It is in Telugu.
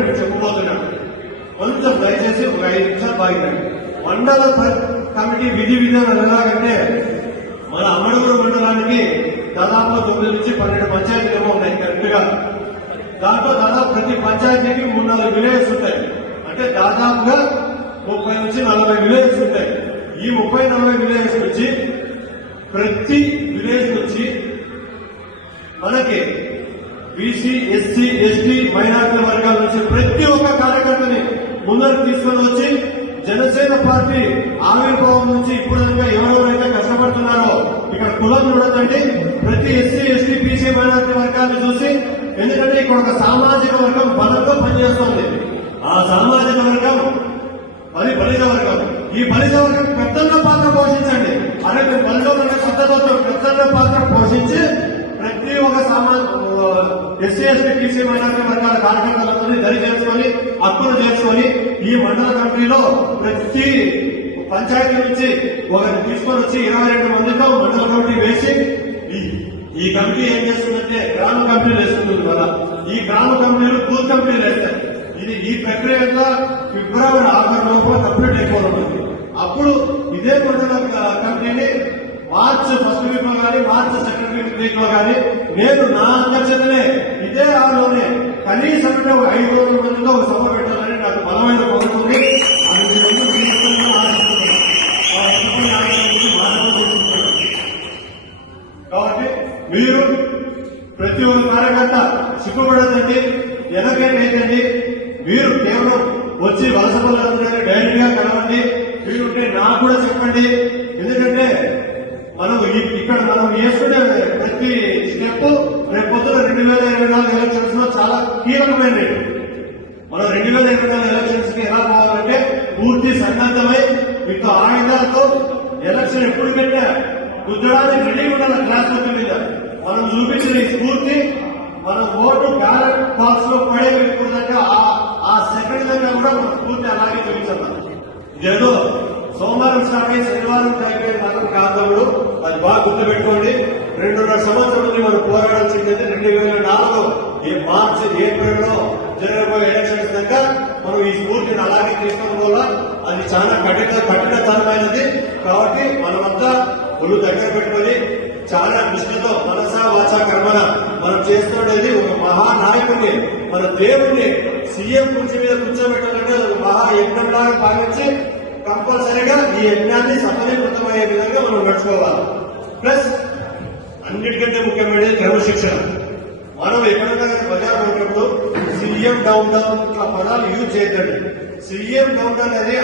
నేను చెప్పబోతున్నాను. కొంచెం దయచేసి ఒక 5 నిమిషాలు బాగినండి. మండల కమిటీ విధి విధానాలు ఎలాగంటే, మన అమ్మడూరు మండలానికి దాదాపు 9 నుంచి 12 పంచాయతీలు ఏమో ఉన్నాయి కరెక్ట్ గా. దాంట్లో దాదాపు ప్రతి పంచాయతీకి 3-4 విలేజెస్ ఉంటాయి. అంటే దాదాపుగా 30 నుంచి 40 విలేజెస్ ఉంటాయి. ఈ 30-40 విలేజెస్ నుంచి ప్రతి విలేజ్ నుంచి మనకి బీసీ, ఎస్సీ, ఎస్టీ, మైనార్టీ వర్గాల నుంచి ప్రతి ఒక్క కార్యకర్తని ముందరకు తీసుకొని వచ్చి జనసేన పార్టీ ఆవిర్భావం నుంచి ఇప్పుడుగా ఎవరెవరైతే కష్టపడుతున్నారో ఇక్కడ కులం చూడదండి, ప్రతి ఎస్సీ, ఎస్టీ, బీసీ, మైనార్టీ వర్గాన్ని చూసి, ఎందుకంటే ఇక్కడ ఒక సామాజిక వర్గం బలంగా పనిచేస్తోంది. ఆ సామాజిక వర్గం బలిజ వర్గం. ఈ బలిజ వర్గం పెద్దన్న పాత్ర పోషించండి. అరే మేము బలిజ పెద్దన్న పాత్ర పోషించి ప్రతి ఒక్క ఎస్సీ, ఎస్టీ, బీసీ, మైనార్టీ వర్గాల కార్యకర్తలందరినీ దరి చేసుకొని హక్కులు చేసుకొని ఈ మండల కమిటీలో ప్రతి పంచాయతీ నుంచి ఒకరిని తీసుకొని వచ్చి 22 మందితో మండల కమిటీ వేసి ఈ కమిటీ ఏం చేస్తుందంటే గ్రామ కమిటీలు వేస్తుంది కదా. ఈ గ్రామ కమిటీలు బూత్ కమిటీలు వేస్తాయి. ఈ ప్రక్రియ ఫిబ్రవరి 6 లోపల కంప్లీట్ అయిపోతుంది. అప్పుడు ఇదే మండల కమిటీని మార్చ్ 1st వీక్ లో కానీ మార్చ్ 2nd వీక్ లో కానీ నేను నా అధ్యక్షతనే ఇదే హాల్లోనే కనీసం 500 మందితో ఒక సభ పెట్టాలని నాకు బలమైన కోరిక ఉంది. కాబట్టి మీరు ప్రతి ఒక్క కార్యకర్త సిగ్గుపడదండి, వెనకేంటండి. మీరు కేవలం వచ్చి వలస పనులందరూ డైరెక్ట్ గా కలవండి. మీరుంటే నాకు కూడా చెప్పండి. ఎందుకంటే ఇక్కడ మనం వేసుకునే ప్రతి స్టెప్ రేపు పొద్దున 2024 ఎలక్షన్స్ లో చాలా కీలకమైనది. మనం 2024 ఎలక్షన్స్ కి ఎలా పోవాలంటే పూర్తి సన్నద్ధమై మీతో ఆయుధాలతో ఎలక్షన్ ఎప్పుడు పెట్టా గుద్దడానికి రెడీ ఉండాలి. క్లాస్ మీద మనం చూపించిన ఈ స్ఫూర్తి మన ఓటు బ్యాలెట్ బాక్స్ లో పడే వెళ్ళిపోదాక ఆ సెకండ్ దగ్గర కూడా మన స్ఫూర్తి అలాగే చూపించాలి. ఇదేదో సోమవారం స్టార్ట్ అయ్యి శనివారం అయిపోయిన మాత్రం కాదు. అది బాగా గుర్తుపెట్టుకోండి. 2.5 సంవత్సరం నుండి మనం పోరాడాల్సింది 2004 మార్చి, ఏప్రిల్ లో జరగబోయే ఎలక్షన్స్ దాకా మనం ఈ స్ఫూర్తిని అలాగే తీసుకోవడం వల్ల అది చాలా కఠినతరమైనది. కాబట్టి మనమంతా ఒళ్ళు దగ్గర పెట్టుకొని చాలా దృష్టితో మనసా వాచా కర్మన మనం చేస్తున్నది ఒక మహానాయకుడిని, మన దేవుణ్ణి సీఎం కుర్చీ మీద కూర్చోబెట్టాలంటే ఒక మహాయజ్ఞంలాగా భావించి కంపల్సరీగా ఈ యజ్ఞాన్ని సఫలీకృతమయ్యే విధంగా మనం నడుచుకోవాలి. ప్లస్ అన్నిటికంటే ముఖ్యమైనది క్రమశిక్షణ. మనం ఎక్కడైనా బజార్ ఉన్నప్పుడు సీఎం డౌన్ డౌన్ ఆ పదాలు యూజ్ చేయద్దండి. సీఎం డౌన్ డౌన్ అనేది